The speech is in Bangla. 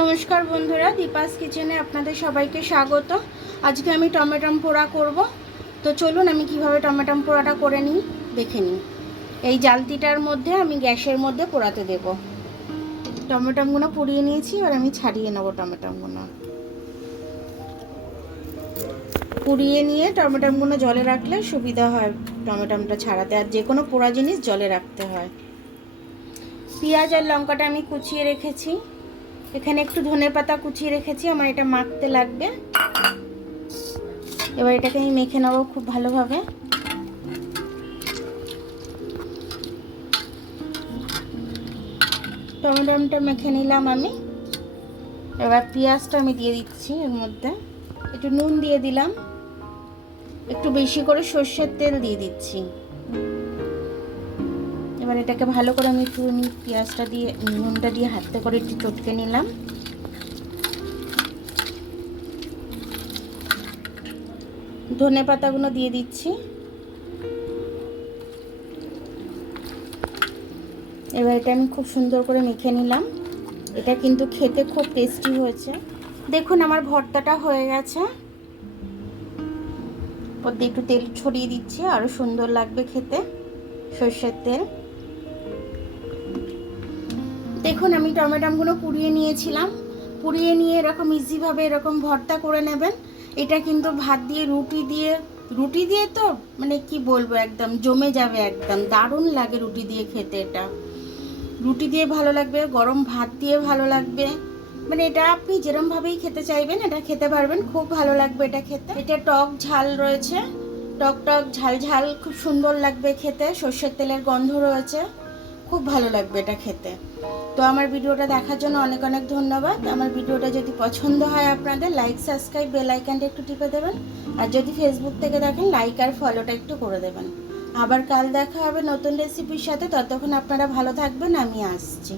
নমস্কার বন্ধুরা, দীপাস কিচেনে আপনাদের সবাইকে স্বাগত। আজকে আমি টমেটো পোড়া করব। তো চলুন আমি কিভাবে টমেটো পোড়াটা করে নিই দেখে নিই। এই জালতিটার মধ্যে আমি গ্যাসের মধ্যে পোড়াতে দেব। টমেটোগুলো পুড়িয়ে নিয়েছি, এবার আমি ছাড়িয়ে নেব। টমেটোগুলো পুড়িয়ে নিয়ে টমেটোগুলো জলে রাখলে সুবিধা হয় টমেটোটা ছাড়াতে, আর যে কোনো পোড়া জিনিস জলে রাখতে হয়। পেঁয়াজ আর লঙ্কাটা আমি কুচিয়ে রেখেছি। এখানে একটু ধনেপাতা কুচিয়ে রেখেছি, আমার এটা মাখতে লাগবে। এবার এটাকে আমি মেখে নেবো খুব ভালোভাবে। টমেটোটা মেখে নিলাম আমি। এবার পেঁয়াজটা আমি দিয়ে দিচ্ছি, এর মধ্যে একটু নুন দিয়ে দিলাম, একটু বেশি করে সর্ষের তেল দিয়ে দিচ্ছি। এবার এটাকে ভালো করে আমি পেঁয়াজটা দিয়ে নুনটা দিয়ে হাতে করে একটু চটকে নিলাম। ধনে পাতাগুলো দিয়ে দিচ্ছি। এবার এটা আমি খুব সুন্দর করে মেখে নিলাম। এটা কিন্তু খেতে খুব টেস্টি হয়েছে। দেখুন আমার ভর্তাটা হয়ে গেছে। ওতে একটু তেল ছড়িয়ে দিচ্ছি, আরও সুন্দর লাগবে খেতে, সর্ষের তেল। দেখুন আমি টমেটোগুলো পুড়িয়ে নিয়েছিলাম। পুড়িয়ে নিয়ে এরকম ইজিভাবে এরকম ভর্তা করে নেবেন। এটা কিন্তু ভাত দিয়ে রুটি দিয়ে তো মানে কি বলবো, একদম জমে যাবে, একদম দারুণ লাগে রুটি দিয়ে খেতে। এটা রুটি দিয়ে ভালো লাগবে, গরম ভাত দিয়ে ভালো লাগবে, মানে এটা আপনি যেরমভাবেই খেতে চাইবেন এটা খেতে পারবেন, খুব ভালো লাগবে এটা খেতে। এটা টক ঝাল রয়েছে, টক টক ঝাল ঝাল, খুব সুন্দর লাগবে খেতে। সর্ষের তেলের গন্ধ রয়েছে, খুব ভালো লাগবে এটা খেতে। তো আমার ভিডিওটা দেখার জন্য অনেক অনেক ধন্যবাদ। আমার ভিডিওটা যদি পছন্দ হয় আপনাদের, লাইক সাবস্ক্রাইব বেল আইকনটা একটু টিপে দেবেন। আর যদি ফেসবুক থেকে দেখেন, লাইক আর ফলোটা একটু করে দেবেন। আবার কাল দেখা হবে নতুন রেসিপির সাথে। ততক্ষণ আপনারা ভালো থাকবেন, আমি আসছি।